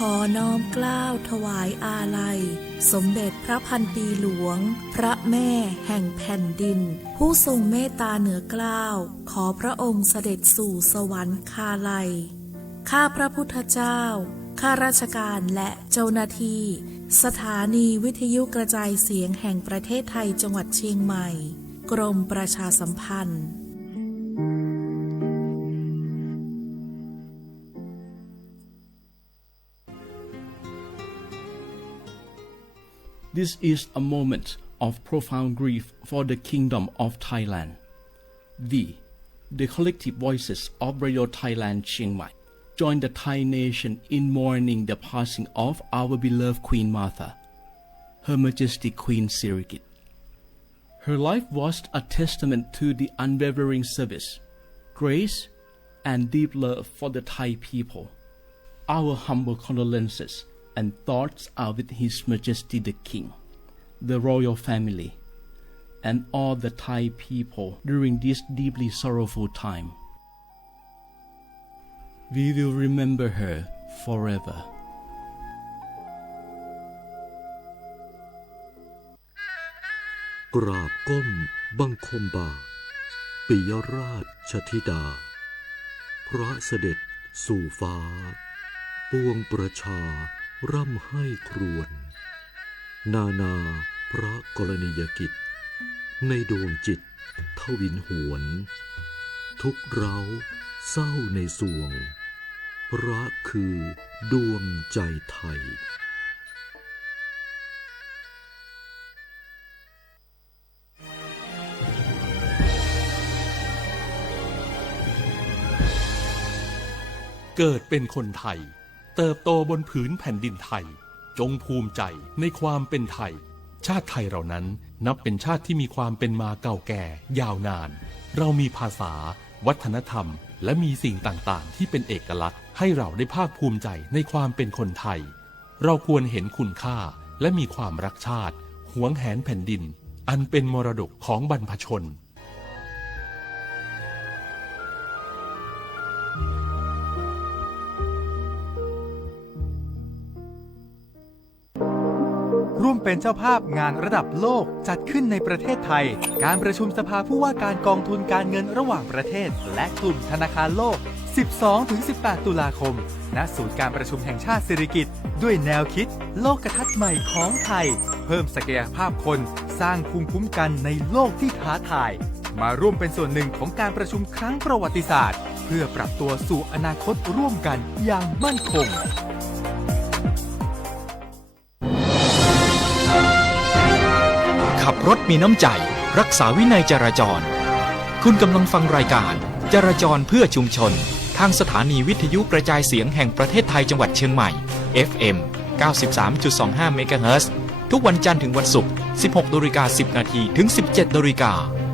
ขอน้อมเกล้าถวายอาลัยสมเด็จพระพันปีหลวงพระแม่แห่งแผ่นดินผู้ทรงเมตตาเหนือเกล้าขอพระองค์เสด็จสู่สวรรคาลัยข้าพระพุทธเจ้าข้าราชการและเจ้าหน้าที่สถานีวิทยุกระจายเสียงแห่งประเทศไทยจังหวัดเชียงใหม่กรมประชาสัมพันธ์ This is a moment of profound grief for the Kingdom of Thailand. The collective voices of Radio Thailand Chiang Mai join the Thai nation in mourning the passing of our beloved Queen Martha, Her Majesty Queen Sirikit. Her life was a testament to the unwavering service, grace, and deep love for the Thai people. Our humble condolences and thoughts are with His Majesty the King, the royal family, and all the Thai people during this deeply sorrowful time. We will remember her forever. กราบก้มบังคมบาทปิยราชธิดาพระเสด็จสู่ฟ้าปวงประชาร่ำไห้ครวญนาพระกรณียกิจในดวงจิตทวินหวนทุกเร้าเศร้าในสวงพระคือดวงใจไทยเกิดเป็นคนไทยเติบโตบนผืนแผ่นดินไทยจงภูมิใจในความเป็นไทยชาติไทยเรานั้นนับเป็นชาติที่มีความเป็นมาเก่าแก่ยาวนานเรามีภาษาวัฒนธรรมและมีสิ่งต่างๆที่เป็นเอกลักษณ์ให้เราได้ภาคภูมิใจในความเป็นคนไทยเราควรเห็นคุณค่าและมีความรักชาติหวงแหนแผ่นดินอันเป็นมรดกของบรรพชนร่วมเป็นเจ้าภาพงานระดับโลกจัดขึ้นในประเทศไทยการประชุมสภาผู้ว่าการกองทุนการเงินระหว่างประเทศและกลุ่มธนาคารโลก 12-18 ตุลาคมณศูนย์การประชุมแห่งชาติสิริกิติ์ด้วยแนวคิดโลกทัศน์ใหม่ของไทยเพิ่มศักยภาพคนสร้างภูมิคุ้มกันในโลกที่ท้าทายมาร่วมเป็นส่วนหนึ่งของการประชุมครั้งประวัติศาสตร์เพื่อปรับตัวสู่อนาคตร่วมกันอย่างมั่นคงขับรถมีน้ำใจรักษาวินัยจราจรคุณกำลังฟังรายการจราจรเพื่อชุมชนทางสถานีวิทยุกระจายเสียงแห่งประเทศไทยจังหวัดเชียงใหม่ FM 93.25 เมกะเฮิรตซ์ทุกวันจันทร์ถึงวันศุกร์ 16:10 น. ถึง 17:00 น.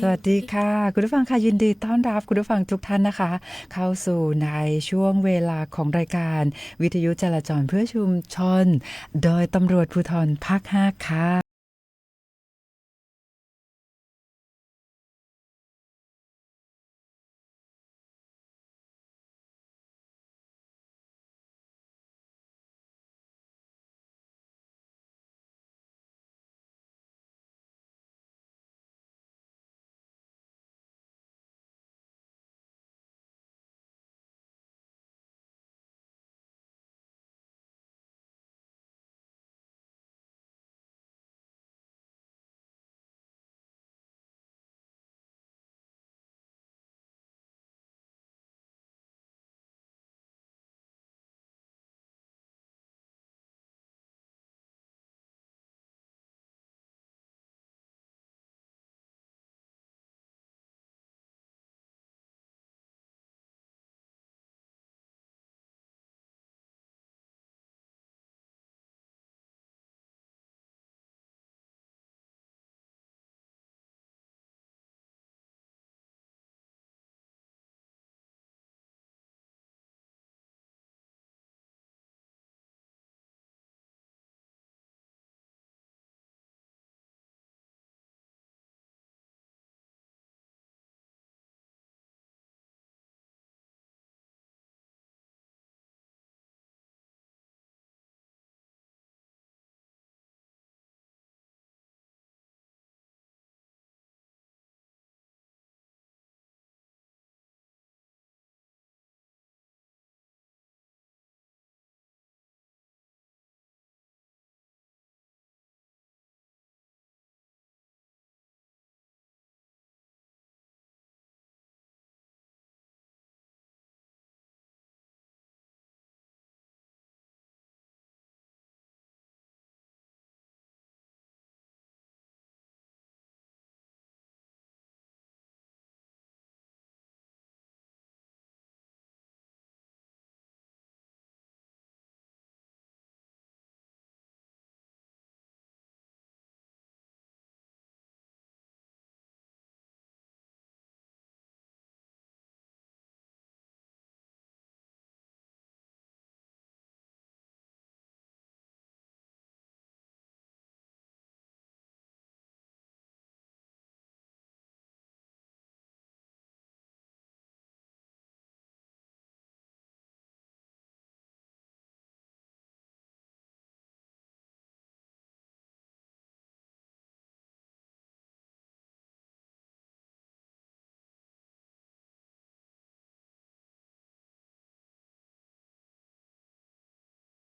สวัสดีค่ะคุณผู้ฟังค่ะยินดีต้อนรับคุณผู้ฟังทุกท่านนะคะเข้าสู่ในช่วงเวลาของรายการวิทยุจราจรเพื่อชุมชนโดยตำรวจภูธรภาค 5 ค่ะ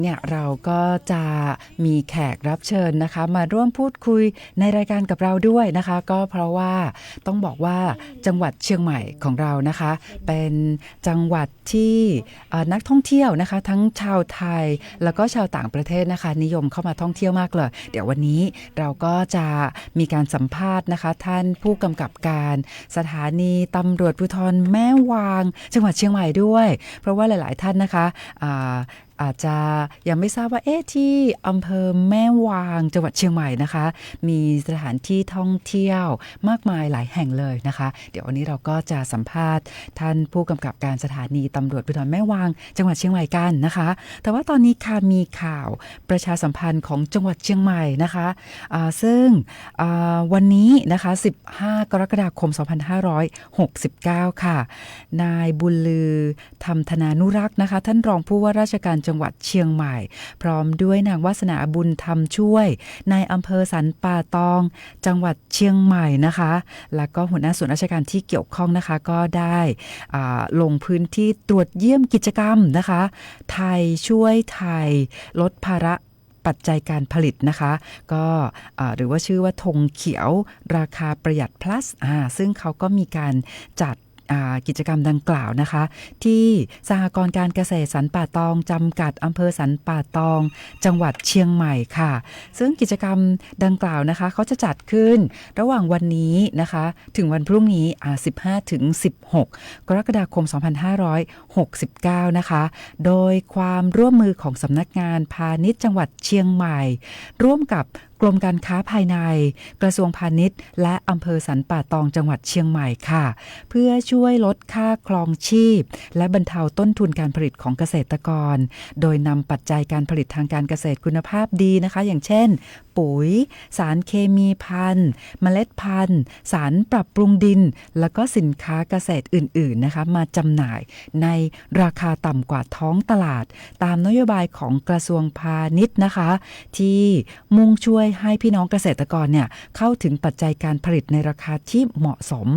เนี่ยเราก็จะมีแขกรับเชิญนะคะมาร่วมพูดคุยในรายการกับเราด้วยนะคะก็เพราะว่าต้องบอกว่าจังหวัดเชียงใหม่ของเรานะคะเป็นจังหวัดที่นักท่องเที่ยวนะคะทั้งชาวไทยแล้วก็ชาวต่างประเทศนะคะนิยมเข้ามาท่องเที่ยวมากเลยเดี๋ยววันนี้เราก็จะมีการสัมภาษณ์นะคะท่านผู้กำกับการสถานีตำรวจภูธรแม่วางจังหวัดเชียงใหม่ด้วยเพราะว่าหลายๆท่านนะคะอาจจะยังไม่ทราบว่าที่อำเภอแม่วางจังหวัดเชียงใหม่นะคะมีสถานที่ท่องเที่ยวมากมายหลายแห่งเลยนะคะเดี๋ยววันนี้เราก็จะสัมภาษณ์ท่านผู้กำกับการสถานีตำรวจภูธรแม่วางจังหวัดเชียงใหม่กันนะคะแต่ว่าตอนนี้ค่ะมีข่าวประชาสัมพันธ์ของจังหวัดเชียงใหม่นะคะซึ่งวันนี้นะคะ15 กรกฎาคม 2569 ค่ะนายบุญลือธรรมธนานุรักษ์นะคะท่านรองผู้ว่าราชการจังหวัดเชียงใหม่พร้อมด้วยนางวาสนาบุญธรรมช่วยในอำเภอสันป่าตองจังหวัดเชียงใหม่นะคะแล้วก็หัวหน้าส่วนราชการที่เกี่ยวข้องนะคะก็ได้ลงพื้นที่ตรวจเยี่ยมกิจกรรมนะคะไทยช่วยไทยลดภาระปัจจัยการผลิตนะคะก็หรือว่าชื่อว่าธงเขียวราคาประหยัด plus ซึ่งเขาก็มีการจัดกิจกรรมดังกล่าวนะคะที่สหกรณ์การเกษตรสันป่าตองจำกัดอำเภอสันป่าตองจังหวัดเชียงใหม่ค่ะซึ่งกิจกรรมดังกล่าวนะคะเขาจะจัดขึ้นระหว่างวันนี้นะคะถึงวันพรุ่งนี้15 ถึง 16 กรกฎาคม 2569 นะคะโดยความร่วมมือของสำนักงานพาณิชย์จังหวัดเชียงใหม่ร่วมกับ กรมการค้าภายในกระทรวงพาณิชย์และอำเภอสันป่าตองจังหวัดเชียงใหม่ค่ะเพื่อช่วยลดค่าครองชีพและบรรเทาต้นทุนการผลิตของเกษตรกรโดยนำปัจจัยการผลิตทางการเกษตรคุณภาพดีนะคะอย่างเช่นปุ๋ยสารเคมีพันธุ์เมล็ดพันธุ์สารปรับปรุงดินแล้วก็สินค้าเกษตรอื่นๆนะคะมาจำหน่ายในราคาต่ำกว่าท้องตลาดตามนโยบายของกระทรวงพาณิชย์นะคะที่มุ่งช่วยให้พี่น้องเกษตรกรเนี่ยเข้าถึงปัจจัยการผลิตในราคาที่เหมาะสม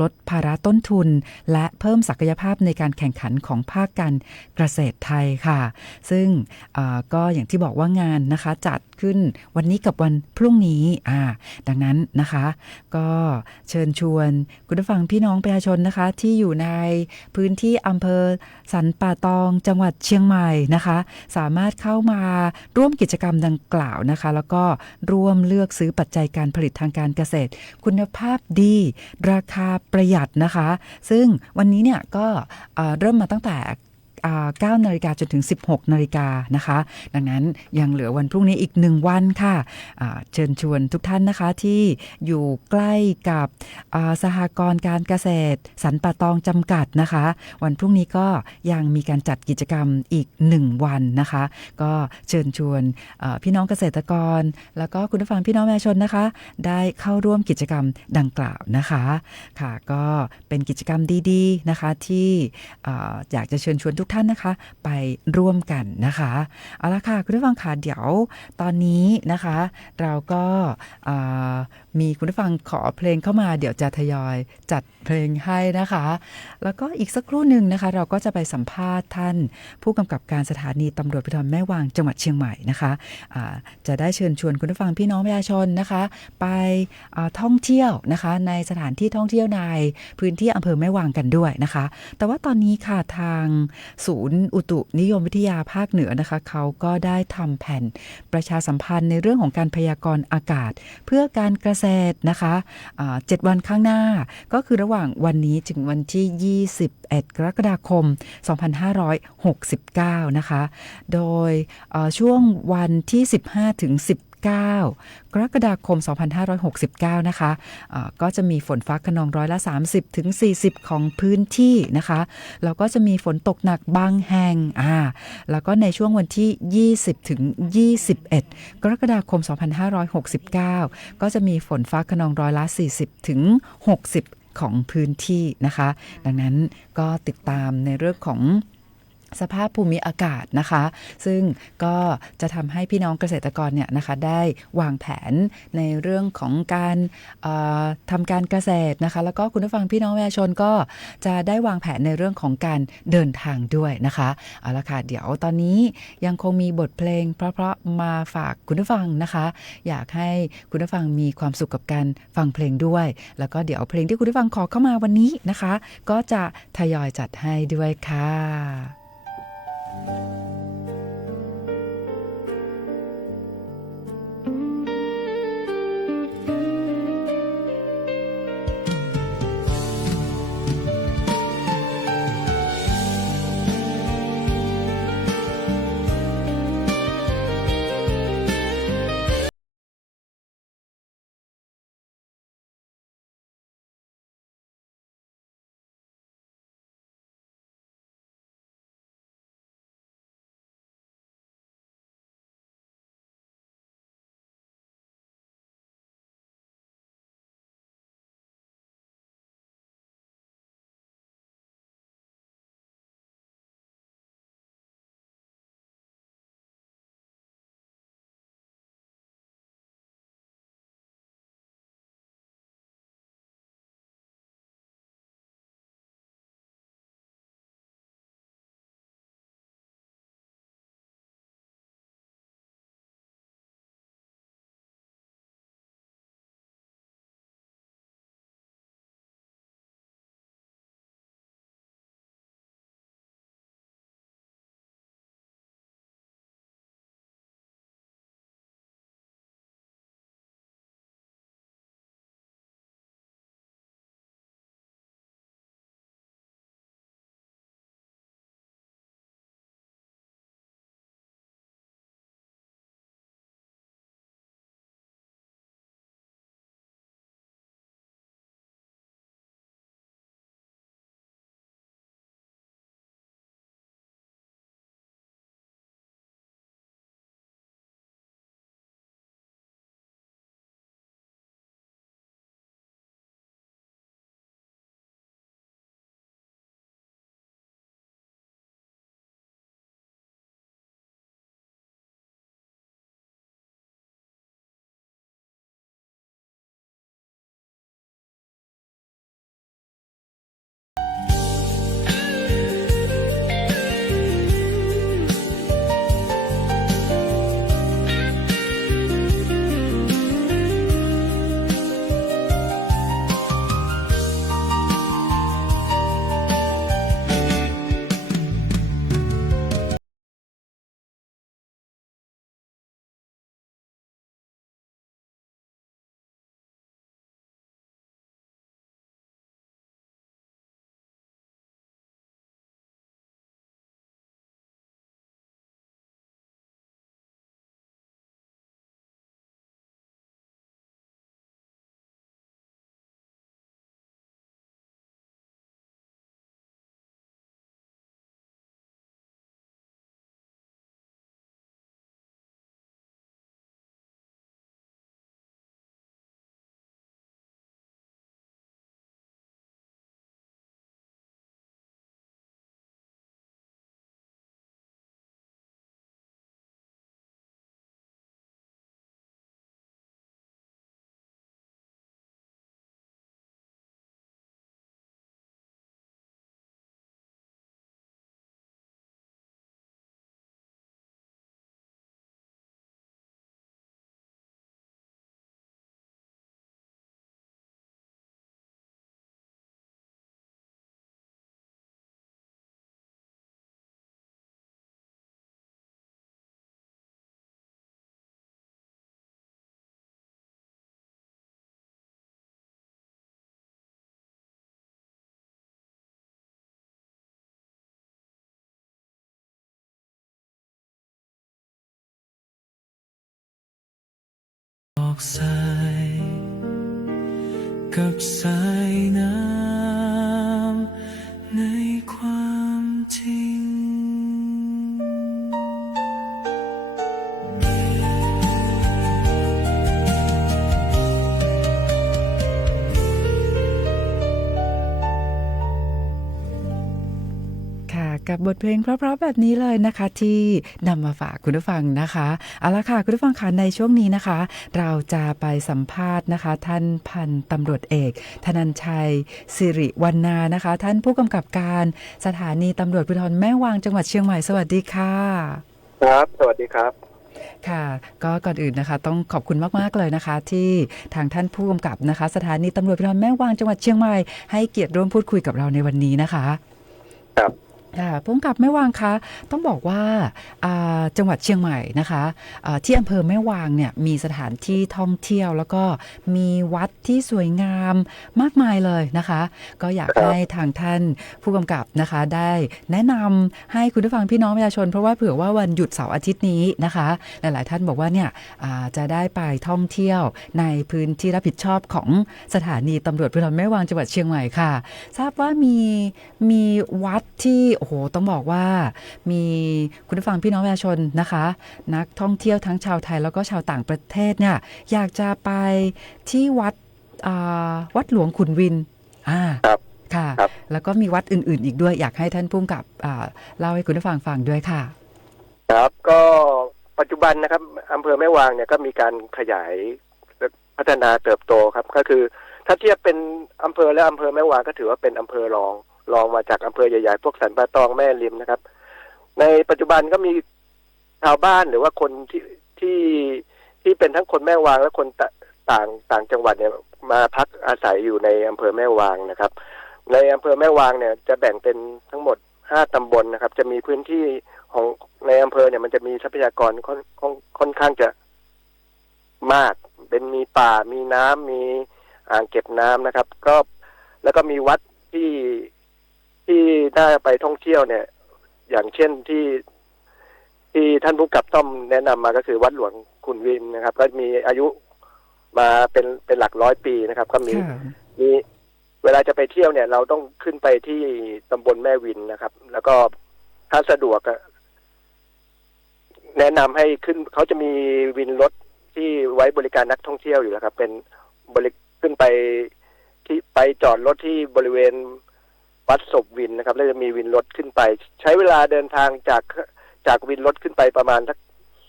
ลดภาระต้นทุนและเพิ่มศักยภาพในการแข่งขันของภาคการเกษตรไทยค่ะซึ่งก็อย่างที่บอกว่างานนะคะจัดขึ้นวันนี้กับวันพรุ่งนี้ดังนั้นนะคะก็เชิญชวนคุณผู้ฟังพี่น้องประชาชนนะคะที่อยู่ในพื้นที่อำเภอสันป่าตองจังหวัดเชียงใหม่นะคะสามารถเข้ามาร่วมกิจกรรมดังกล่าวนะคะแล้วก็ร่วมเลือกซื้อปัจจัยการผลิตทางการเกษตรคุณภาพดีราคาประหยัดนะคะซึ่งวันนี้เนี่ยก็เริ่มมาตั้งแต่9 นาฬิกาจนถึง 16 นาฬิกานะคะดังนั้นยังเหลือวันพรุ่งนี้อีก1วันค่ะเชิญชวนทุกท่านนะคะที่อยู่ใกล้กับสหกรณ์การเกษตรสันป่าตองจำกัดนะคะวันพรุ่งนี้ก็ยังมีการจัดกิจกรรมอีก1วันนะคะก็เชิญชวนพี่น้องเกษตรกรแล้วก็คุณผู้ฟังพี่น้องประชาชนนะคะได้เข้าร่วมกิจกรรมดังกล่าวนะคะค่ะก็เป็นกิจกรรมดีๆนะคะที่อยากจะเชิญชวนทุกท่านนะคะไปร่วมกันนะคะเอาละค่ะคุณผู้ฟังค่ะเดี๋ยวตอนนี้นะคะเราก็มีคุณผู้ฟังขอเพลงเข้ามาเดี๋ยวจะทยอยจัดเพลงให้นะคะแล้วก็อีกสักครู่หนึ่งนะคะเราก็จะไปสัมภาษณ์ท่านผู้กำกับการสถานีตำรวจภูธรแม่วางจังหวัดเชียงใหม่นะคะจะได้เชิญชวนคุณผู้ฟังพี่น้องประชาชนนะคะไปท่องเที่ยวนะคะในสถานที่ท่องเที่ยวในพื้นที่อำเภอแม่วางกันด้วยนะคะแต่ว่าตอนนี้ค่ะทางศูนย์อุตุนิยมวิทยาภาคเหนือนะคะเขาก็ได้ทำแผ่นประชาสัมพันธ์ในเรื่องของการพยากรณ์อากาศเพื่อการเกษตรนะคะ7 วันข้างหน้าก็คือระหว่างวันนี้ถึงวันที่21 กรกฎาคม 2569นะคะโดยช่วงวันที่15 ถึง 19 กรกฎาคม 2569นะคะก็จะมีฝนฟ้าคะนองร้อยละ30 ถึง 40ของพื้นที่นะคะแล้วก็จะมีฝนตกหนักบางแห่งแล้วก็ในช่วงวันที่20 ถึง 21 กรกฎาคม 2569ก็จะมีฝนฟ้าคะนองร้อยละ40 ถึง 60ของพื้นที่นะคะดังนั้นก็ติดตามในเรื่องของสภาพภูมิอากาศนะคะซึ่งก็จะทำให้พี่น้องเกษตรกรเนี่ยนะคะได้วางแผนในเรื่องของการทำการเกษตรนะคะแล้วก็คุณผู้ฟังพี่น้องประชาชนก็จะได้วางแผนในเรื่องของการเดินทางด้วยนะคะเอาละค่ะเดี๋ยวตอนนี้ยังคงมีบทเพลงเพราะๆมาฝากคุณผู้ฟังนะคะอยากให้คุณผู้ฟังมีความสุขกับการฟังเพลงด้วยแล้วก็เดี๋ยวเพลงที่คุณผู้ฟังขอเข้ามาวันนี้นะคะก็จะทยอยจัดให้ด้วยค่ะ อกสายกับสายน้ำในความจริงกับบทเพลงเพราะๆแบบนี้เลยนะคะที่นำมาฝากคุณผู้ฟังนะคะเอาละค่ะคุณผู้ฟังคะในช่วงนี้นะคะ เราจะไปสัมภาษณ์นะคะท่านพันตำรวจเอกธนัญชัยสิริวรรณานะคะท่านผู้กำกับการสถานีตำรวจภูธรแม่วางจังหวัดเชียงใหม่สวัสดีค่ะครับสวัสดีครับค่ะก็ก่อนอื่นนะคะต้องขอบคุณมากๆเลยนะคะที่ทางท่านผู้กำกับนะคะสถานีตำรวจภูธรแม่วางจังหวัดเชียงใหม่ให้เกียรติร่วมพูดคุยกับเราในวันนี้นะคะครับค่ะผู้กำกับแม่วางคะต้องบอกว่าจังหวัดเชียงใหม่นะคะที่อำเภอแม่วางเนี่ยมีสถานที่ท่องเที่ยวแล้วก็มีวัดที่สวยงามมากมายเลยนะคะก็อยากให้ทางท่านผู้กำกับนะคะได้แนะนำให้คุณผู้ฟังพี่น้องประชาชนเพราะว่าเผื่อว่าวันหยุดเสาร์อาทิตย์นี้นะคะหลายๆท่านบอกว่าเนี่ยจะได้ไปท่องเที่ยวในพื้นที่รับผิดชอบของสถานีตำรวจภูธรแม่วางจังหวัดเชียงใหม่ค่ะทราบว่ามีวัดที่โอ้โหต้องบอกว่ามีคุณผู้ฟังพี่น้องประชาชนนะคะนักท่องเที่ยวทั้งชาวไทยแล้วก็ชาวต่างประเทศเนี่ยอยากจะไปที่วัดหลวงขุนวินครับค่ะแล้วก็มีวัดอื่นๆอีกด้วยอยากให้ท่านผู้กำกับเล่าให้คุณผู้ฟังฟังด้วยค่ะครับก็ปัจจุบันนะครับอำเภอแม่วางเนี่ยก็มีการขยายพัฒนาเติบโตครับก็คือถ้าเทียบเป็นอำเภอและอำเภอแม่วางก็ถือว่าเป็นอำเภอรองมาจากอำเภอใหญ่ๆพวกสันป่าตองแม่ริมนะครับในปัจจุบันก็มีชาวบ้านหรือว่าคนที่เป็นทั้งคนแม่วางและคนต่างจังหวัดเนี่ยมาพักอาศัยอยู่ในอำเภอแม่วางนะครับในอำเภอแม่วางเนี่ยจะแบ่งเป็นทั้งหมด5ตำบลนะครับจะมีพื้นที่ของในอำเภอเนี่ยมันจะมีทรัพยากรค่อนข้างจะมากเป็นมีป่ามีน้ำมีอ่างเก็บน้ำนะครับก็แล้วก็มีวัดที่น่าไปท่องเที่ยวเนี่ยอย่างเช่นที่ท่านผู้กับต้อมแนะนำมาก็คือวัดหลวงขุนวินนะครับก็มีอายุมาเป็นหลักร้อยปีนะครับก็มีเวลาจะไปเที่ยวเนี่ยเราต้องขึ้นไปที่ตำบลแม่วินนะครับแล้วก็ถ้าสะดวกแนะนำให้ขึ้นเขาจะมีวินรถที่ไว้บริการนักท่องเที่ยวอยู่แล้วครับเป็นขึ้นไปที่ไปจอดรถที่บริเวณวัดศพวินนะครับแล้วจะมีวินรถขึ้นไปใช้เวลาเดินทางจากวินรถขึ้นไปประมาณสัก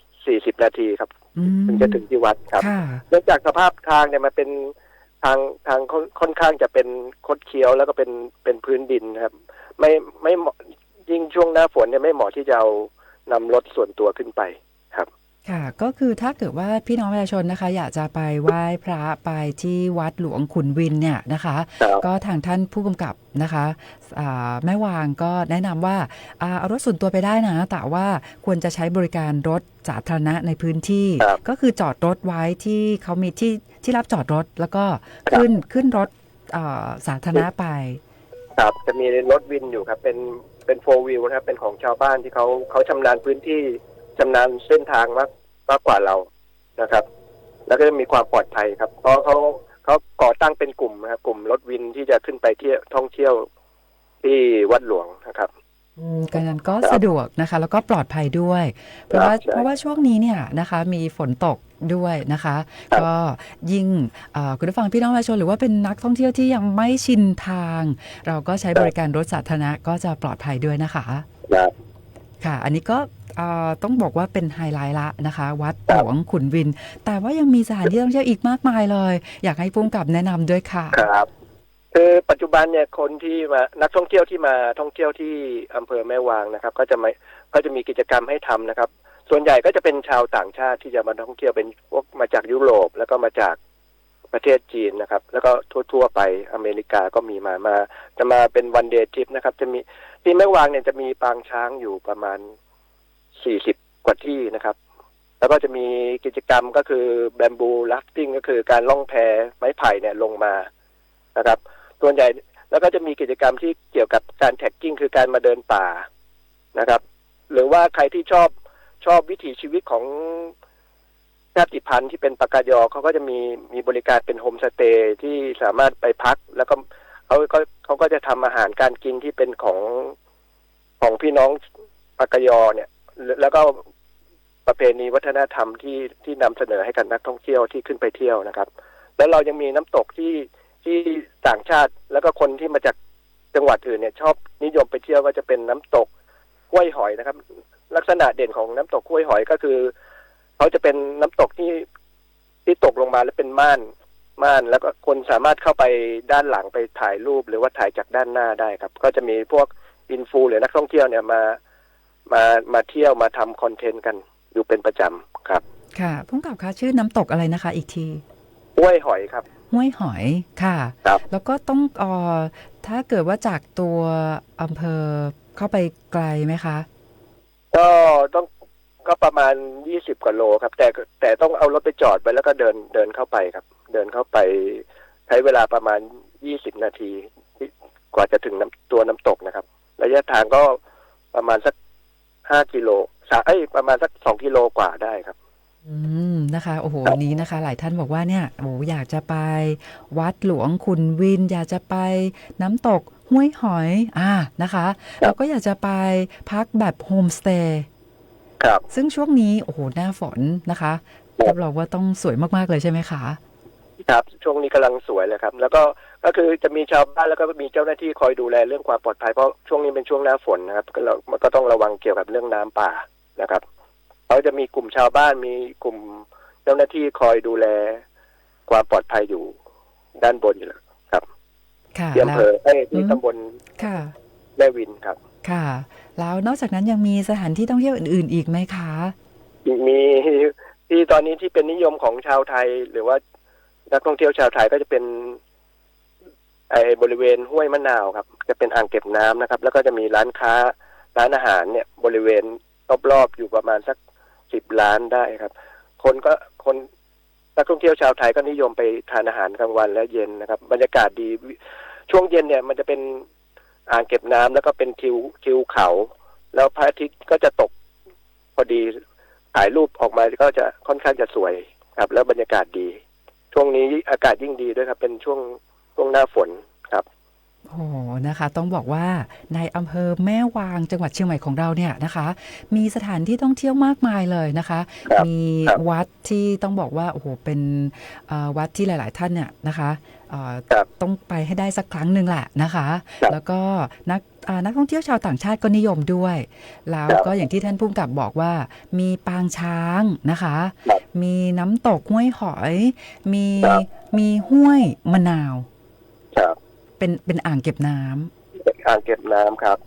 40 นาทีครับถึงจะถึงที่วัดครับเนื่องจากสภาพทางเนี่ยมันเป็นทางค่อนข้างจะเป็นคดเคี้ยวแล้วก็เป็นพื้นดินครับไม่เหมาะยิ่งช่วงหน้าฝนเนี่ยไม่เหมาะที่จะเอานำรถส่วนตัวขึ้นไปครับค่ะก็คือถ้าเกิดว่าพี่น้องประชาชนนะคะอยากจะไปไหว้พระไปที่วัดหลวงขุนวินเนี่ยนะคะก็ทางท่านผู้กำกับนะคะแม่วางก็แนะนำว่าเอารถส่วนตัวไปได้นะแต่ว่าควรจะใช้บริการรถสาธารณะในพื้นที่ก็คือจอดรถไว้ที่เขามีที่รับจอดรถแล้วก็ขึ้นรถสาธารณะไปครับจะมีรถวินอยู่ครับเป็นโฟร์วิวนะครับเป็นของชาวบ้านที่เขาชำนาญพื้นที่ชำนาญเส้นทางมากกว่าเรานะครับแล้วก็จะมีความปลอดภัยครับเพราะเขาก่อตั้งเป็นกลุ่มนะครับกลุ่มรถวินที่จะขึ้นไปเที่ยวท่องเที่ยวที่วัดหลวงนะครับการนั้นก็สะดวกนะคะแล้วก็ปลอดภัยด้วยเพราะว่าช่วงนี้เนี่ยนะคะมีฝนตกด้วยนะคะก็ยิ่งคุณผู้ฟังพี่น้องประชาชนหรือว่าเป็นนักท่องเที่ยวที่ยังไม่ชินทางเราก็ใช้บริการรถสาธารณะก็จะปลอดภัยด้วยนะคะค่ะอันนี้ก็ต้องบอกว่าเป็นไฮไลท์ละนะคะวัดหลวงขุนวินแต่ว่ายังมีสถานที่ท่องเที่ยวอีกมากมายเลยอยากให้ผู้กำกับแนะนำด้วยค่ะครับคือปัจจุบันเนี่ยคนที่มานักท่องเที่ยวที่มาท่องเที่ยวที่อำเภอแม่วางนะครับก็จะมีกิจกรรมให้ทำนะครับส่วนใหญ่ก็จะเป็นชาวต่างชาติที่จะมาท่องเที่ยวเป็นพวกมาจากยุโรปแล้วก็มาจากประเทศจีนนะครับแล้วก็ทั่วไปอเมริกาก็มีจะมาเป็นวันเดย์ทริปนะครับจะมีที่แม่วางเนี่ยจะมีปางช้างอยู่ประมาณ40 กว่าที่นะครับแล้วก็จะมีกิจกรรมก็คือแบมบูราฟติ้งก็คือการล่องแพไม้ไผ่เนี่ยลงมานะครับส่วนใหญ่แล้วก็จะมีกิจกรรมที่เกี่ยวกับการแท็กกิ้งคือการมาเดินป่านะครับหรือว่าใครที่ชอบวิถีชีวิตของ ชาติพันธุ์ที่เป็นปากายอเขาก็จะมีบริการเป็นโฮมสเตย์ที่สามารถไปพักแล้วก็เขาก็จะทำอาหารการกินที่เป็นของพี่น้องปากายอเนี่ยแล้วก็ประเพณีวัฒนธรรมที่นำเสนอให้กับนักท่องเที่ยวที่ขึ้นไปเที่ยวนะครับแล้วเรายังมีน้ำตกที่ต่างชาติแล้วก็คนที่มาจากจังหวัดอื่นเนี่ยชอบนิยมไปเที่ยวก็จะเป็นน้ำตกห้วยหอยนะครับลักษณะเด่นของน้ำตกห้วยหอยก็คือเขาจะเป็นน้ำตกที่ตกลงมาแล้วเป็นม่านแล้วก็คนสามารถเข้าไปด้านหลังไปถ่ายรูปหรือว่าถ่ายจากด้านหน้าได้ครับก็จะมีพวกอินฟูหรือนักท่องเที่ยวเนี่ยมาเที่ยวมาทำคอนเทนต์กันอยู่เป็นประจำครับค่ะผู้กำกับคะชื่อน้ำตกอะไรนะคะอีกทีห้วยหอยครับห้วยหอยค่ะครับแล้วก็ต้องถ้าเกิดว่าจากตัวอำเภอเข้าไปไกลไหมคะก็ประมาณ20 กว่าโลครับแต่ต้องเอารถไปจอดไว้แล้วก็เดินเข้าไปครับเดินเข้าไปใช้เวลาประมาณ20 นาทีกว่าจะถึงตัวน้ำตกนะครับระยะทางก็ประมาณสัก5 กิโลประมาณสัก2 กิโลกว่าได้ครับนะคะโอ้โหนี้นะคะหลายท่านบอกว่าเนี่ยโอ้อยากจะไปวัดหลวงขุนวินอยากจะไปน้ำตกห้วยหอยนะคะแล้วก็อยากจะไปพักแบบโฮมสเตย์ครับซึ่งช่วงนี้โอ้โหหน้าฝนนะคะรับรองว่าต้องสวยมากๆเลยใช่ไหมคะครับช่วงนี้กำลังสวยเลยครับแล้วก็คือจะมีชาวบ้านแล้วก็มีเจ้าหน้าที่คอยดูแลเรื่องความปลอดภัยเพราะช่วงนี้เป็นช่วงหน้าฝนนะครับก็ต้องระวังเกี่ยวกับเรื่องน้ำป่านะครับเขาจะมีกลุ่มชาวบ้านมีกลุ่มเจ้าหน้าที่คอยดูแลความปลอดภัยอยู่ด้านบนอยู่แล้วครับที่อำเภอที่ตำบลแม่วินครับค่ะแล้วนอกจากนั้นยังมีสถานที่ท่องเที่ยวอื่นๆอีกไหมคะมีที่ตอนนี้ที่เป็นนิยมของชาวไทยหรือว่านักท่องเที่ยวชาวไทยก็จะเป็นบริเวณห้วยมะนาวครับจะเป็นอ่างเก็บน้ำนะครับแล้วก็จะมีร้านค้าร้านอาหารเนี่ยบริเวณรอบๆอยู่ประมาณสัก10 ร้านได้ครับคนนักท่องเที่ยวชาวไทยก็นิยมไปทานอาหารกลางวันและเย็นนะครับบรรยากาศดีช่วงเย็นเนี่ยมันจะเป็นอ่างเก็บน้ำแล้วก็เป็นทิวเขาแล้วพระอาทิตย์ก็จะตกพอดีถ่ายรูปออกมาก็จะค่อนข้างจะสวยครับแล้วบรรยากาศดีช่วงนี้อากาศยิ่งดีด้วยครับเป็นช่วงหน้าฝนครับโอ้นะคะต้องบอกว่าในอำเภอแม่วางจังหวัดเชียงใหม่ของเราเนี่ยนะคะมีสถานที่ท่องเที่ยวมากมายเลยนะคะมีวัดที่ต้องบอกว่าโอ้โหเป็นวัดที่หลายๆท่านเนี่ยนะคะต้องไปให้ได้สักครั้งหนึ่งแหละนะคะแล้วก็นักท่องเที่ยวชาวต่างชาติก็นิยมด้วยแล้วก็อย่างที่ท่านผู้กำกับบอกว่ามีปางช้างนะคะมีน้ำตกห้วยหอยมีห้วยมะนาวเป็นอ่างเก็บน้ำอ่างเก็บน้ำครับ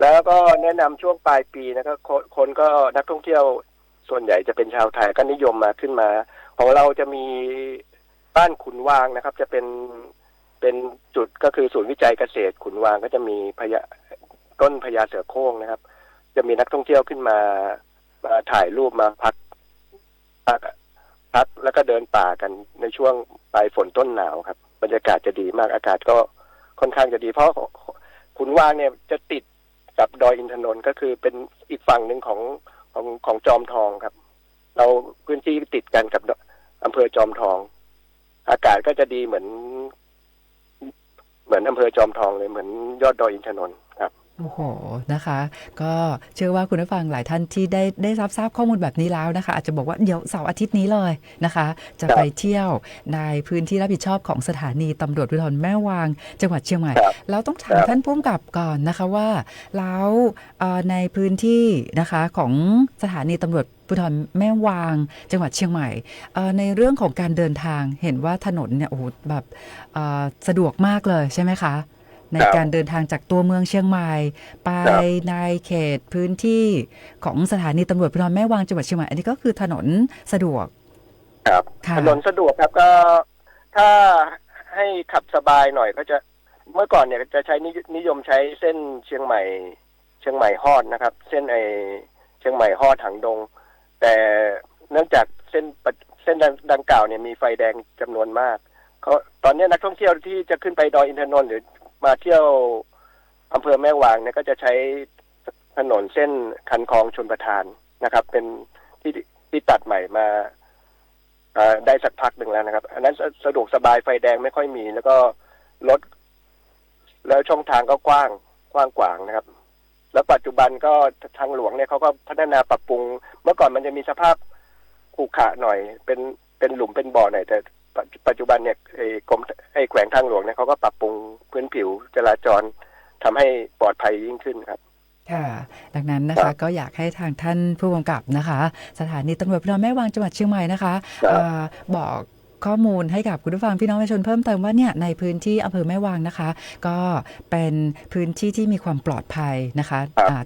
แล้วก็แนะนำช่วงปลายปีนะครับคนก็นักท่องเที่ยวส่วนใหญ่จะเป็นชาวไทยก็นิยมมาขึ้นมาของเราจะมีบ้านขุนวางนะครับจะเป็นจุดก็คือศูนย์วิจัยเกษตรขุนวางก็จะมีต้นพญาเสือโคร่งนะครับจะมีนักท่องเที่ยวขึ้นมาถ่ายรูปมาพักแล้วก็เดินป่ากันในช่วงปลายฝนต้นหนาวครับบรรยากาศจะดีมากอากาศก็ค่อนข้างจะดีเพราะขุนวางเนี่ยจะติดกับดอยอินทนนท์ก็คือเป็นอีกฝั่งหนึ่งของจอมทองครับเราพื้นที่ติดกันกับอำเภอจอมทองอากาศก็จะดีเหมือนอำเภอจอมทองเลยเหมือนยอดดอยอินทนนท์ครับโอ้โหนะคะก็เชื่อว่าคุณผู้ฟังหลายท่านที่ได้รับทราบข้อมูลแบบนี้แล้วนะคะอาจจะบอกว่าเดี๋ยวเสาร์อาทิตย์นี้เลยนะคะจะไปเที่ยวในพื้นที่รับผิดชอบของสถานีตำรวจภูธรแม่วางจังหวัดเชียงใหม่แล้วต้องถามท่านผู้กำกับก่อนนะคะว่าแล้วในพื้นที่นะคะของสถานีตำรวจภูธรแม่วางจังหวัดเชียงใหม่ในเรื่องของการเดินทางเห็นว่าถนนเนี่ยโอ้โหแบบสะดวกมากเลยใช่ไหมคะในการเดินทางจากตัวเมืองเชียงใหม่ไปในเขตพื้นที่ของสถานีตำรวจภูธรแม่วางจังหวัดเชียงใหม่อันนี้ก็คือถนนสะดวกครับถนนสะดวกครับก็ถ้าให้ขับสบายหน่อยก็จะเมื่อก่อนเนี่ยจะใช้นิยมใช้เส้นเชียงใหม่ฮอดนะครับเส้นเชียงใหม่ฮอดหางดงแต่เนื่องจากเส้นดังกล่าวเนี่ยมีไฟแดงจำนวนมากตอนนี้นักท่องเที่ยวที่จะขึ้นไปดอยอินทนนท์หรือมาเที่ยวอำเภอแม่วางเนี่ยก็จะใช้ถนนเส้นคันคลองชลประทานนะครับเป็นที่ตัดใหม่ ได้สักพักหนึ่งแล้วนะครับ อันนั้นสะดวกสบายไฟแดงไม่ค่อยมี แล้วก็รถแล้วช่องทางก็กว้างขวางนะครับ แล้วปัจจุบันก็ทางหลวงเนี่ยเขาก็พัฒนาปรับปรุง เมื่อก่อนมันจะมีสภาพขรุขระหน่อยเป็นหลุมเป็นบ่อหน่อยแต่ปัจจุบันเนี่ยแขวงทางหลวงเนี่ยเขาก็ปรับปรุงพื้นผิวจราจรทำให้ปลอดภัยยิ่งขึ้นครับค่ะดังนั้นนะคะก็อยากให้ทางท่านผู้กำกับนะคะสถานีตำรวจภูธรแม่วางจังหวัดเชียงใหม่นะคะบอกข้อมูลให้กับคุณผู้ฟังพี่น้องประชาชนเพิ่มเติมว่าเนี่ยในพื้นที่อำเภอแม่วางนะคะก็เป็นพื้นที่ที่มีความปลอดภัยนะคะ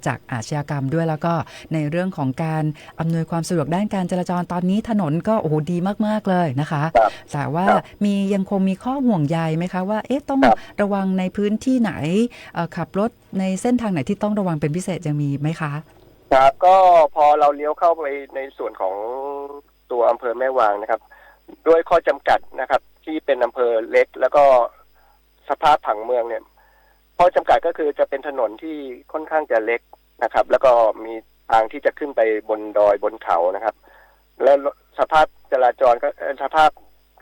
จากอาชญากรรมด้วยแล้วก็ในเรื่องของการอำนวยความสะดวกด้านการจราจรตอนนี้ถนนก็โอ้โหดีมากๆเลยนะคะแต่ว่ายังคงมีข้อห่วงใยไหมคะว่าต้องระวังในพื้นที่ไหนขับรถในเส้นทางไหนที่ต้องระวังเป็นพิเศษยังมีไหมคะครับก็พอเราเลี้ยวเข้าไปในส่วนของตัวอำเภอแม่วางนะครับด้วยข้อจำกัดนะครับที่เป็นอำเภอเล็กแล้วก็สภาพผังเมืองเนี่ยข้อจำกัดก็คือจะเป็นถนนที่ค่อนข้างจะเล็กนะครับแล้วก็มีทางที่จะขึ้นไปบนดอยบนเขานะครับแล้วสภาพจราจรก็สภาพ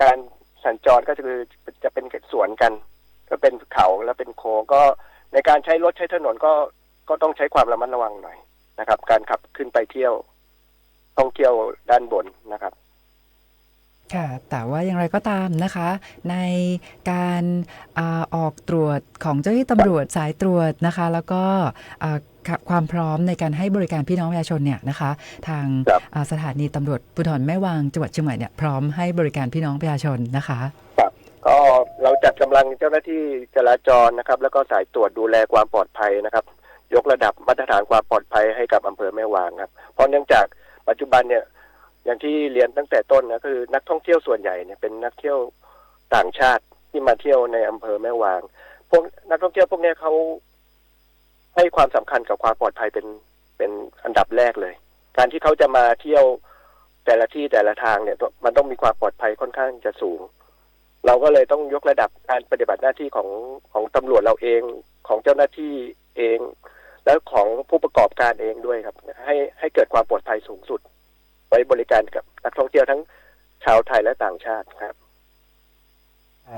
การสัญจรก็คือจะเป็นสวนกันก็เป็นเขาแล้วเป็นโค้งก็ในการใช้รถใช้ถนนก็ต้องใช้ความระมัดระวังหน่อยนะครับการขับขึ้นไปเที่ยวท่องเที่ยวด้านบนนะครับค่ะแต่ว่าอย่างไรก็ตามนะคะในการออกตรวจของเจ้าหน้าที่ตำรวจสายตรวจนะคะแล้วก็ความพร้อมในการให้บริการพี่น้องประชาชนเนี่ยนะคะทางสถานีตำรวจภูธรแม่วางจังหวัดเชียงใหม่เนี่ยพร้อมให้บริการพี่น้องประชาชนนะคะครับก็เราจัดกำลังเจ้าหน้าที่จราจรนะครับแล้วก็สายตรวจดูแลความปลอดภัยนะครับยกระดับมาตรฐานความปลอดภัยให้กับอำเภอแม่วางครับเพราะเนื่องจากปัจจุบันเนี่ยอย่างที่เรียนตั้งแต่ต้นนะคือนักท่องเที่ยวส่วนใหญ่เนี่ยเป็นนักเที่ยวต่างชาติที่มาเที่ยวในอำเภอแม่วางพวกนักท่องเที่ยวพวกนี้เขาให้ความสำคัญกับความปลอดภัยเป็นอันดับแรกเลยการที่เขาจะมาเที่ยวแต่ละที่แต่ละทางเนี่ยมันต้องมีความปลอดภัยค่อนข้างจะสูงเราก็เลยต้องยกระดับการปฏิบัติหน้าที่ของตำรวจเราเองของเจ้าหน้าที่เองแล้วของผู้ประกอบการเองด้วยครับให้เกิดความปลอดภัยสูงสุดไว้บริการกับนักท่องเที่ยวทั้งชาวไทยและต่างชาติครับ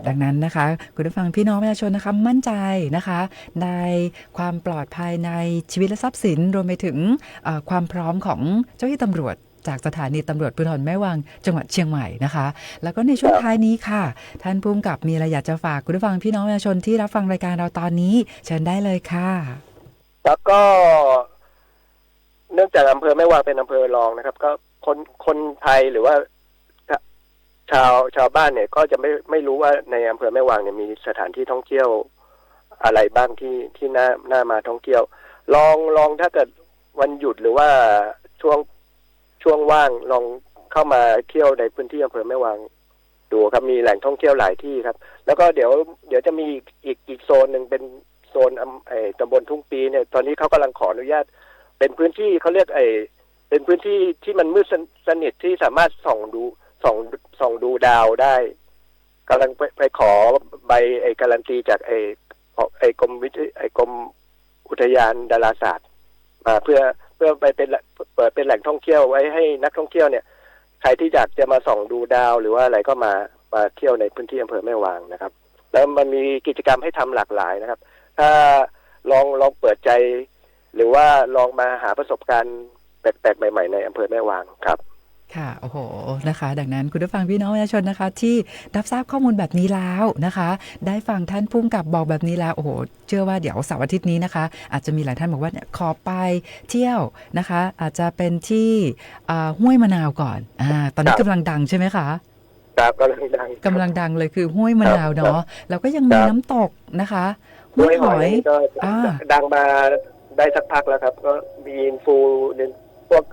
ดังนั้นนะคะคุณผู้ฟังพี่น้องประชาชนนะคะมั่นใจนะคะในความปลอดภัยในชีวิตและทรัพย์สินรวมไปถึงความพร้อมของเจ้าหน้าที่ตำรวจจากสถานีตำรวจภูธรแม่วางจังหวัดเชียงใหม่นะคะแล้วก็ในช่วงท้ายนี้ค่ะท่านผู้กำกับมีอะไรอยากจะฝากคุณผู้ฟังพี่น้องประชาชนที่รับฟังรายการเราตอนนี้เชิญได้เลยค่ะแล้วก็เนื่องจากอำเภอแม่วางเป็นอำเภอรองนะครับก็คนไทยหรือว่าชาวบ้านเนี่ยก็จะไม่รู้ว่าในอำเภอแม่วางเนี่ยมีสถานที่ท่องเที่ยวอะไรบ้างที่น่ามาท่องเที่ยวลองถ้าเกิดวันหยุดหรือว่าช่วงว่างลองเข้ามาเที่ยวในพื้นที่อำเภอแม่วางดูครับมีแหล่งท่องเที่ยวหลายที่ครับแล้วก็เดี๋ยวจะมีอีกโซนหนึ่งเป็นโซนตำบลทุ่งปีเนี่ยตอนนี้เขากำลังขออนุญาตเป็นพื้นที่เขาเรียกเป็นพื้นที่ที่มันมืดสนิทที่สามารถส่องดูดาวได้กำลังไปขอใบการันตีจากกรมอุทยานดาราศาสตร์มาเพื่อไปเปิดเป็นแหล่งท่องเที่ยวไว้ให้นักท่องเที่ยวเนี่ยใครที่อยากจะมาส่องดูดาวหรือว่าอะไรก็มาเที่ยวในพื้นที่อำเภอแม่วางนะครับแล้วมันมีกิจกรรมให้ทำหลากหลายนะครับถ้าลองเปิดใจหรือว่าลองมาหาประสบการณ์แปลกๆใหม่ๆในอำเภอแม่วางครับค่ะโอ้โหนะคะดังนั้นคุณผู้ฟังพี่น้องประชาชนนะคะที่รับทราบข้อมูลแบบนี้แล้วนะคะได้ฟังท่านผู้กำกับบอกแบบนี้แล้วโอ้โหเชื่อว่าเดี๋ยวเสาร์อาทิตย์นี้นะคะอาจจะมีหลายท่านบอกว่าขอไปเที่ยวนะคะอาจจะเป็นที่ห้วยมะนาวก่อนตอนนี้กำลังดังใช่ไหมคะครับกำลังดังเลยคือห้วยมะนาวเนาะแล้วก็ยังมีน้ำตกนะคะห้วยหอยก็ดังมาได้สักพักแล้วครับก็มีอินฟูพวก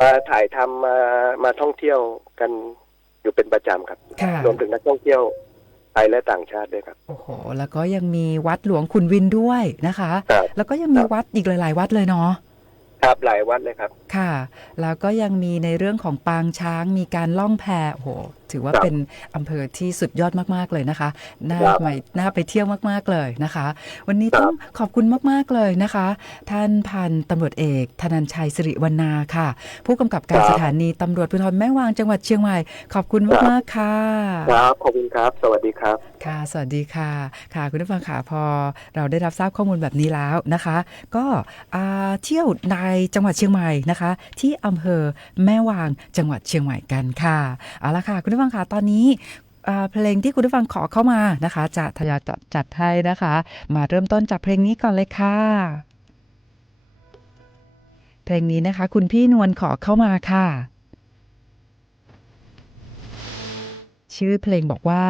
มาถ่ายทำมาท่องเที่ยวกันอยู่เป็นประจำครับรวมถึงนักท่องเที่ยวไทยและต่างชาติด้วยครับโอ้โหแล้วก็ยังมีวัดหลวงขุนวินด้วยนะคะแล้วก็ยังมีวัดอีกหลายๆวัดเลยเนาะครับหลายวัดเลยครับ ค่ะ แล้วก็ยังมีในเรื่องของปางช้างมีการล่องแพโอ้โหถือว่าเป็นอำเภอที่สุดยอดมากๆเลยนะคะน่าไปเที่ยวมากๆเลยนะคะ วันนี้ต้องขอบคุณมากๆเลยนะคะ ท่านพันตำรวจเอกธนัญชัยสิริวรรณาค่ะ ผู้กำกับการสถานีตำรวจภูธรแม่วางจังหวัดเชียงใหม่ขอบคุณมากๆค่ะครับขอบคุณครับสวัสดีครับค่ะสวัสดีค่ะค่ะคุณผู้ฟังค่ะพอเราได้รับทราบข้อมูลแบบนี้แล้วนะคะก็เที่ยวในจังหวัดเชียงใหม่นะคะที่อำเภอแม่วางจังหวัดเชียงใหม่กันค่ะเอาละค่ะคุณผู้ฟังค่ะตอนนี้เพลงที่คุณผู้ฟังขอเข้ามานะคะจะทยอยจัดให้นะคะมาเริ่มต้นจากเพลงนี้ก่อนเลยค่ะเพลงนี้นะคะคุณพี่นวลขอเข้ามาค่ะชื่อเพลงบอกว่า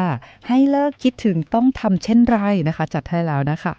ให้เลิกคิดถึงต้องทำเช่นไรนะคะจัดให้แล้วนะคะ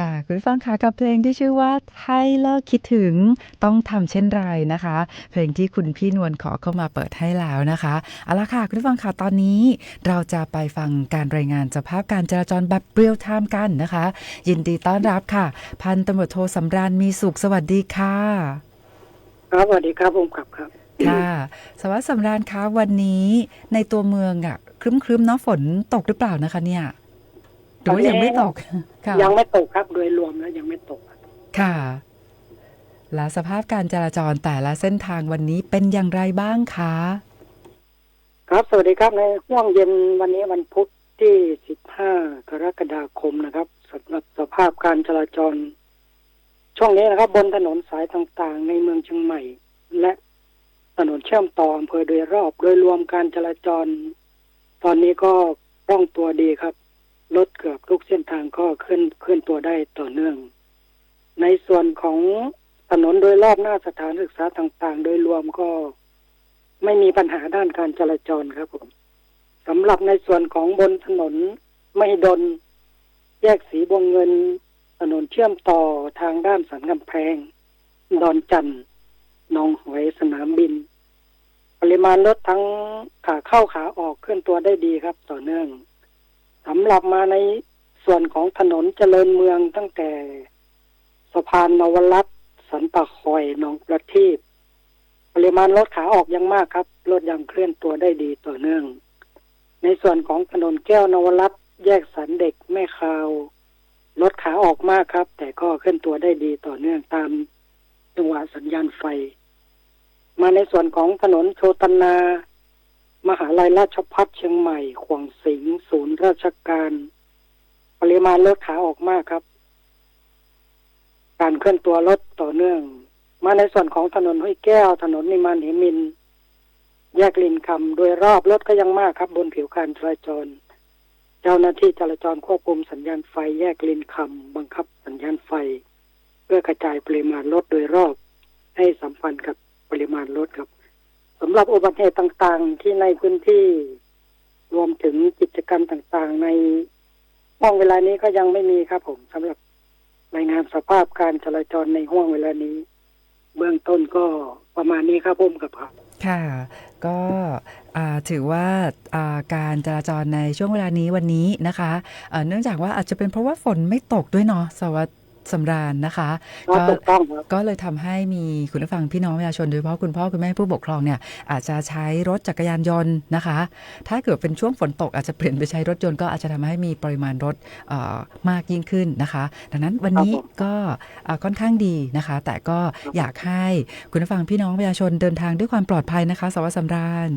ค่ะคุณผู้ฟังค่ะกับเพลงที่ชื่อว่าให้เลิกคิดถึงต้องทำเช่นไรนะคะเพลงที่คุณพี่นวลขอเข้ามาเปิดให้แล้วนะคะเอาละค่ะคุณผู้ฟังค่ะตอนนี้เราจะไปฟังการรายงานสภาพการจราจรแบบเรียลไทม์กันนะคะยินดีต้อนรับค่ะพันตำรวจโทสำราญมีสุขสวัสดีค่ะครับสวัสดีครับผมครับค่ะสวัสดีสำราญคะวันนี้ในตัวเมืองครึ้มๆเนาะฝนตกหรือเปล่านะคะเนี่ยหรือว่ายังไม่ตกยังไม่ตกครับโดยรวมแล้วยังไม่ตกค่ะและสภาพการจราจรแต่ละเส้นทางวันนี้เป็นอย่างไรบ้างคะครับสวัสดีครับในช่วงเย็นวันนี้วันพุธที่15กรกฎาคมนะครับสำหรับสภาพการจราจรช่วงนี้นะครับบนถนนสายต่างๆในเมืองเชียงใหม่ และถนนเชื่อมต่ออำเภอโดยรอบโดยรวมการจราจรตอนนี้ก็คล่องตัวดีครับรถเกือบทุกเส้นทางก็เคลื่อนตัวได้ต่อเนื่องในส่วนของถนนโดยรอบหน้าสถานศึกษาต่างๆโดยรวมก็ไม่มีปัญหาด้านการจราจรครับผมสำหรับในส่วนของบนถนนมหิดลแยกสีบวงเงินถนนเชื่อมต่อทางด้านสันกำแพงดอนจันทน์หนองหอยสนามบินปริมาณรถทั้งขาเข้าขาออกเคลื่อนตัวได้ดีครับต่อเนื่องสำหรับมาในส่วนของถนนเจริญเมืองตั้งแต่สะพานนวรัตน์สันป่าคอยหนองประทีปปริมาณรถขาออกยังมากครับรถยังเคลื่อนตัวได้ดีต่อเนื่องในส่วนของถนนแก้วนวรัตน์แยกสันเด็กแม่คาวรถขาออกมากครับแต่ก็เคลื่อนตัวได้ดีต่อเนื่องตามจังหวะสัญญาณไฟมาในส่วนของถนนโชตนามหาลัยราชภัฏเชียงใหม่ขวางสิงห์ศูนย์ราชการปริมาณรถขาออกมากครับการเคลื่อนตัวรถต่อเนื่องมาในส่วนของถนนห้วยแก้วถนนนิมานเหมินแยกลินคำโดยรอบรถก็ยังมากครับบนผิวการจราจรเจ้าหน้าที่จราจรควบคุมสัญญาณไฟแยกลินคำบังคับสัญญาณไฟเพื่อกระจายปริมาณรถโดยรอบให้สัมพันธ์กับปริมาณรถครับสำหรับอุบัติเหตุต่างๆที่ในพื้นที่รวมถึงกิจกรรมต่างๆในห้วงเวลานี้ก็ยังไม่มีครับผมสำหรับรายงานสภาพการจราจรในห้วงเวลานี้เบื้องต้นก็ประมาณนี้ครับผมครับค่ะก็ถือว่าการจราจรในช่วงเวลานี้วันนี้นะคะเนื่องจากว่าอาจจะเป็นเพราะว่าฝนไม่ตกด้วยเนาะสำราญนะคะก็เลยทำให้มีคุณผู้ฟังพี่น้องประชาชนโดยเฉพาะคุณพ่อคุณแม่ผู้ปกครองเนี่ยอาจจะใช้รถจักรยานยนต์นะคะถ้าเกิดเป็นช่วงฝนตกอาจจะเปลี่ยนไปใช้รถยนต์ก็อาจจะทำให้มีปริมาณรถมากยิ่งขึ้นนะคะดังนั้นวันนี้ก็ค่อนข้างดีนะคะแต่ก็อยากให้คุณผู้ฟังพี่น้องประชาชนเดินทางด้วยความปลอดภัยนะคะสวัสดิ์สำราญ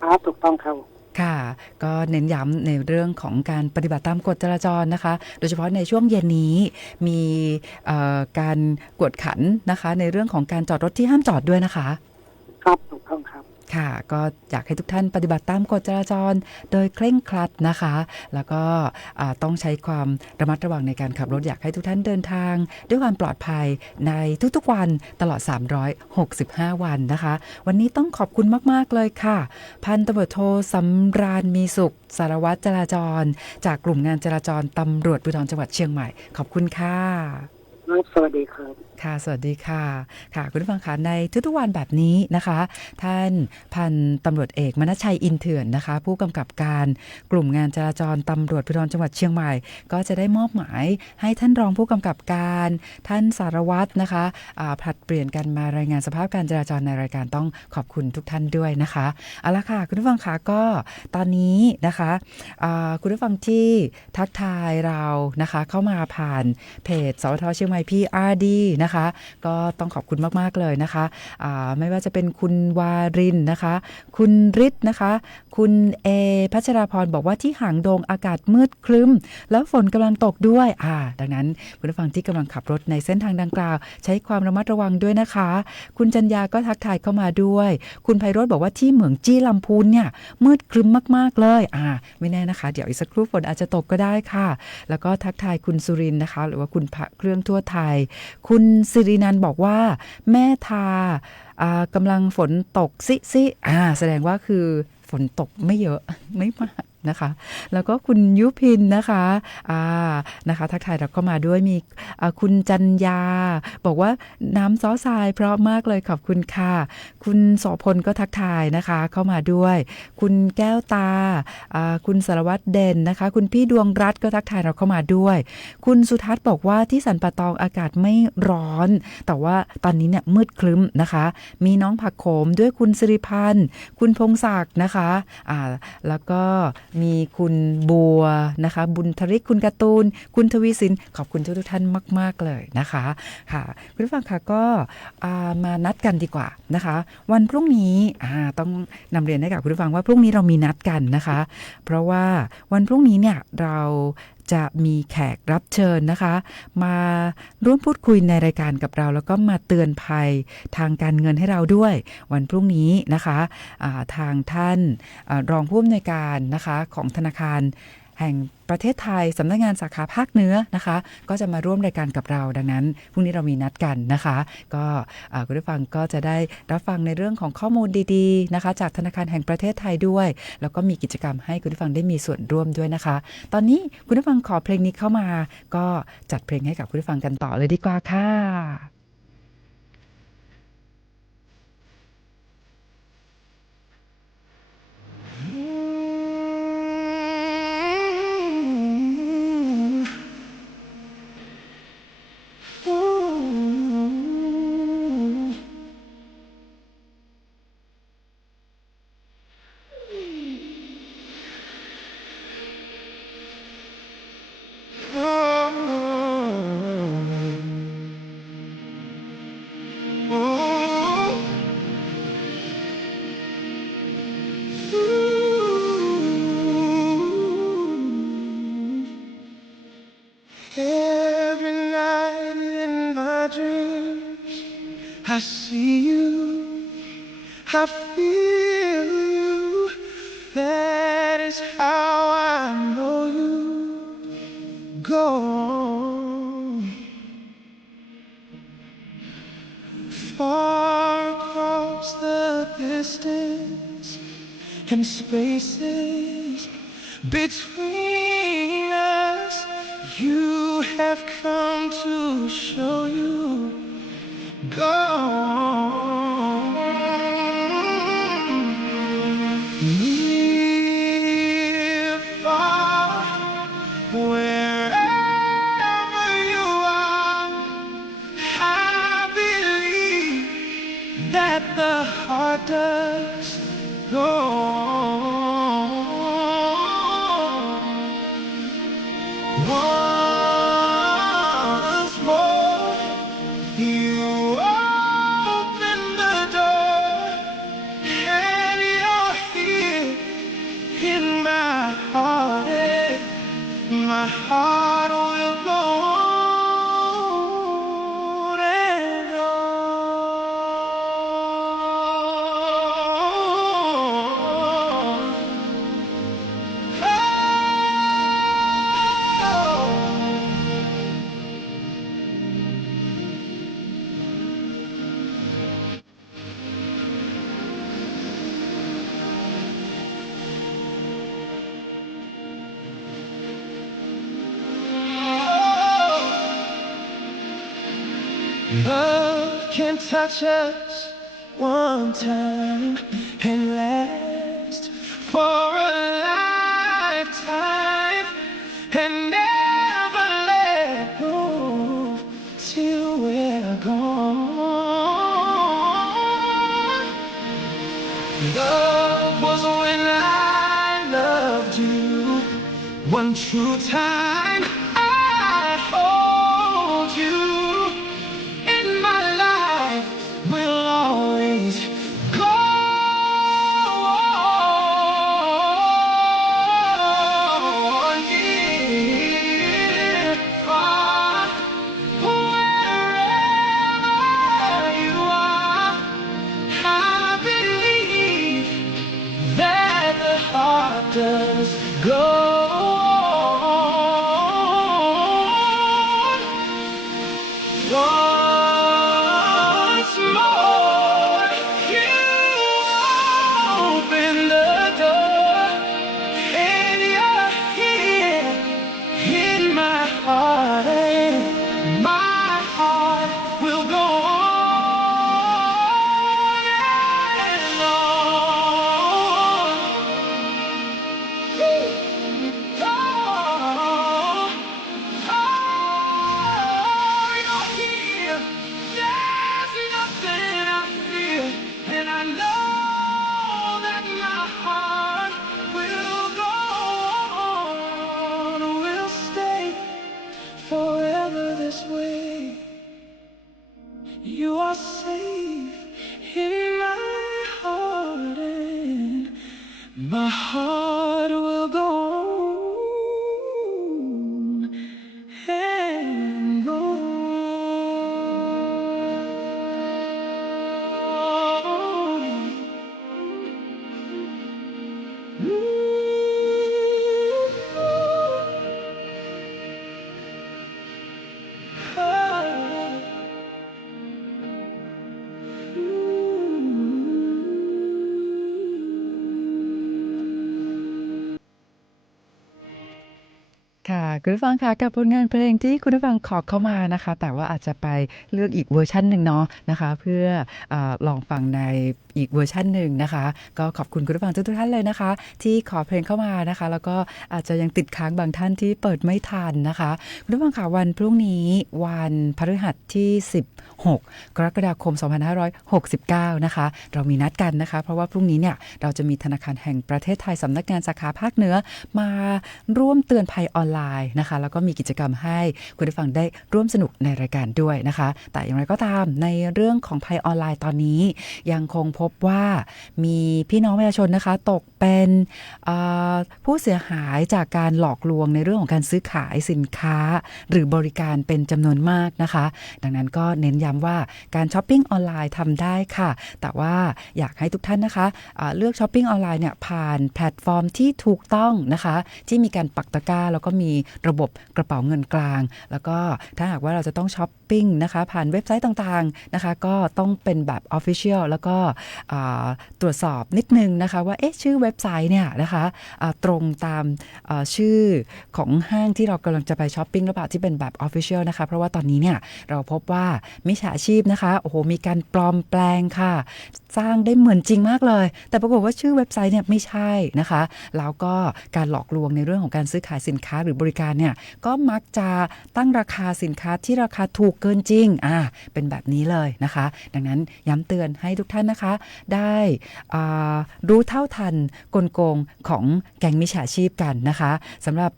ครับถูกต้องครับค่ะก็เน้นย้ำในเรื่องของการปฏิบัติตามกฎจราจรนะคะโดยเฉพาะในช่วงเย็นนี้มีการกวดขันนะคะในเรื่องของการจอดรถที่ห้ามจอดด้วยนะคะครับถูกต้องครับค่ะก็อยากให้ทุกท่านปฏิบัติตามกฎจราจรโดยเคร่งครัดนะคะแล้วก็ต้องใช้ความระมัดระวังในการขับรถอยากให้ทุกท่านเดินทางด้วยความปลอดภัยในทุกๆวันตลอด365วันนะคะวันนี้ต้องขอบคุณมากๆเลยค่ะพันตำรวจโทสำราญมีสุขสารวัตรจราจรจากกลุ่มงานจราจรตำรวจภูธรจังหวัดเชียงใหม่ขอบคุณค่ะสวัสดีครับค่ะสวัสดีค่ะค่ะคุณผู้ฟังคะในทุกๆวันแบบนี้นะคะท่านพันตำรวจเอกมณชัยอินเถื่อนนะคะผู้กำกับการกลุ่มงานจราจรตำรวจภูธรจังหวัดเชียงใหม่ก็จะได้มอบหมายให้ท่านรองผู้กำกับการท่านสารวัตรนะคะผลัดเปลี่ยนกันมารายงานสภาพการจราจรในรายการต้องขอบคุณทุกท่านด้วยนะคะเอาละค่ะคุณผู้ฟังคะก็ตอนนี้นะคะคุณผู้ฟังที่ทักทายเรานะคะเข้ามาผ่านเพจสวท.เชียงใหม่ PRD นะคะก็ต้องขอบคุณมากๆเลยนะคะไม่ว่าจะเป็นคุณวารินนะคะคุณฤทธิ์นะคะคุณเอพัชราพรบอกว่าที่หางดงอากาศมืดครึ้มแล้วฝนกำลังตกด้วยดังนั้นคุณผู้ฟังที่กำลังขับรถในเส้นทางดังกล่าวใช้ความระมัดระวังด้วยนะคะคุณจัญญาก็ทักทายเข้ามาด้วยคุณไพโรจน์บอกว่าที่เหมืองจี้ลำพูนเนี่ยมืดครึ้มมากๆเลยไม่แน่นะคะเดี๋ยวอีกสักครู่ฝนอาจจะตกก็ได้ค่ะแล้วก็ทักทายคุณสุรินทร์นะคะหรือว่าคุณพระเครื่องทั่วไทยคุณสิรินันท์บอกว่าแม่ทากำลังฝนตกซิแสดงว่าคือฝนตกไม่เยอะไม่มากนะคะแล้วก็คุณยุพินนะคะนะคะทักทายเราเข้ามาด้วยมีคุณจัญญาบอกว่าน้ำซ้อทรายเพราะมากเลยขอบคุณค่ะคุณโสพลก็ทักทายนะคะเข้ามาด้วยคุณแก้วตาคุณสารวัตรเด่นนะคะคุณพี่ดวงรัตน์ก็ทักทายเราเข้ามาด้วยคุณสุทัศน์บอกว่าที่สันป่าตองอากาศไม่ร้อนแต่ว่าตอนนี้เนี่ยมืดครึ้มนะคะมีน้องผักโขมด้วยคุณสิริพันธ์คุณพงศักดิ์นะคะแล้วก็มีคุณบัวนะคะบุญธริกคุณการ์ตูนคุณทวีสินขอบคุณทุกท่านมากๆเลยนะคะค่ะคุณผู้ฟังค่ะก็มานัดกันดีกว่านะคะวันพรุ่งนี้ต้องนำเรียนให้กับคุณผู้ฟังว่าพรุ่งนี้เรามีนัดกันนะคะเพราะว่าวันพรุ่งนี้เนี่ยเรา จะมีแขกรับเชิญนะคะ มาร่วมพูดคุยในรายการกับเราแล้วก็มาเตือนภัยทางการเงินให้เราด้วยวันพรุ่งนี้นะคะทางท่านรองผู้อำนวยการนะคะของธนาคารแห่งประเทศไทยสำนักงานสาขาภาคเหนือนะคะก็จะมาร่วมรายการกับเราดังนั้นพรุ่งนี้เรามีนัดกันนะคะก็คุณผู้ฟังก็จะได้รับฟังในเรื่องของข้อมูลดีๆนะคะจากธนาคารแห่งประเทศไทยด้วยแล้วก็มีกิจกรรมให้คุณผู้ฟังได้มีส่วนร่วมด้วยนะคะตอนนี้คุณผู้ฟังขอเพลงนี้เข้ามาก็จัดเพลงให้กับคุณผู้ฟังกันต่อเลยดีกว่าค่ะ Every night in my dreams, I see you, I feel you. That is how I know you. Go on. Far across the distance and spaces between us, you have come to show you. Go on. Near, far, wherever you are, I believe that the heart does go on. Once more, you open the door, and you're here in my heart. My heart will go on and love can touch us one time and last for a lifetime and never let go till we're gone. Love was when I loved you one true time. I hold you. My life will always go on. Near, far, wherever you are, I believe that the heart does go on. Once more, you open the door, and you're here in my heart. My heart will go on and on. ค่ะคุณผู้ฟังคะกับผลงานเพลงที่คุณผู้ฟังขอเข้ามานะคะ แต่ว่าอาจจะไปเลือกอีกเวอร์ชันหนึ่งเนาะนะคะ เพื่อลองฟังในอีกเวอร์ชันหนึ่งนะคะ ก็ขอบคุณคุณผู้ฟังทุกท่านเลยนะคะ ที่ขอเพลงเข้ามานะคะ แล้วก็อาจจะยังติดค้างบางท่านที่เปิดไม่ทันนะคะคุณผู้ฟังค่ะวันพรุ่งนี้วันพฤหัสที่16 กรกฎาคม 2569 นะคะเรามีนัดกันนะคะ เพราะว่าพรุ่งนี้เนี่ยเราจะมีธนาคารแห่งประเทศไทยสำนักงานสาขาภาคเหนือมาร่วมเตือนภัยออนไลน์นะคะแล้วก็มีกิจกรรมให้คุณผู้ฟังได้ร่วมสนุกในรายการด้วยนะคะแต่อย่างไรก็ตามในเรื่องของภัยออนไลน์ตอนนี้ยังคงพบว่ามีพี่น้องประชาชนนะคะตกเป็นผู้เสียหายจากการหลอกลวงในเรื่องของการซื้อขายสินค้าหรือบริการเป็นจำนวนมากนะคะดังนั้นก็เน้นย้ำว่าการช้อปปิ้งออนไลน์ทำได้ค่ะแต่ว่าอยากให้ทุกท่านนะคะเลือกช้อปปิ้งออนไลน์เนี่ยผ่านแพลตฟอร์มที่ถูกต้องนะคะที่มีการปักตะกร้าแล้วก็มีระบบกระเป๋าเงินกลางแล้วก็ถ้าหากว่าเราจะต้องช้อปปิ้งนะคะผ่านเว็บไซต์ต่างๆนะคะก็ต้องเป็นแบบ Official แล้วก็ตรวจสอบนิดนึงนะคะว่าชื่อเว็บไซต์เนี่ยนะคะตรงตามชื่อของห้างที่เรากำลังจะไปช้อปปิ้งหรือเปล่าที่เป็นแบบ Official นะคะเพราะว่าตอนนี้เนี่ยเราพบว่ามิจฉาชีพนะคะโอ้โหมีการปลอมแปลงค่ะสร้างได้เหมือนจริงมากเลยแต่ปรากฏว่าชื่อเว็บไซต์เนี่ยไม่ใช่นะคะแล้วก็การหลอกลวงในเรื่องของการซื้อขายสินค้าหรือบริการเนี่ยก็มักจะตั้งราคาสินค้าที่ราคาถูกเกินจริงเป็นแบบนี้เลยนะคะดังนั้นย้ำเตือนให้ทุกท่านนะคะได้รู้เท่าทันกลโกงของแก๊งมิจฉาชีพกันนะคะสำหรับ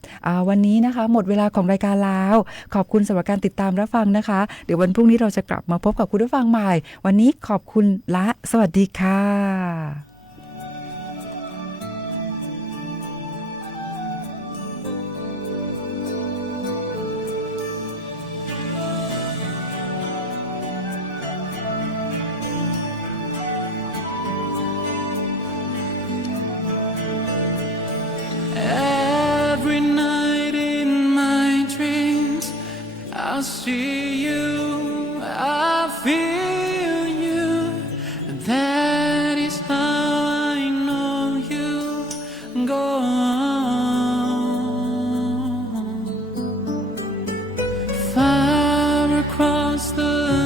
วันนี้นะคะหมดเวลาของรายการแล้วขอบคุณสำหรับการติดตามรับฟังนะคะเดี๋ยววันพรุ่งนี้เราจะกลับมาพบกับคุณผู้ฟังใหม่วันนี้ขอบคุณและสวัสดีค่ะ Every night in my dreams, I'll see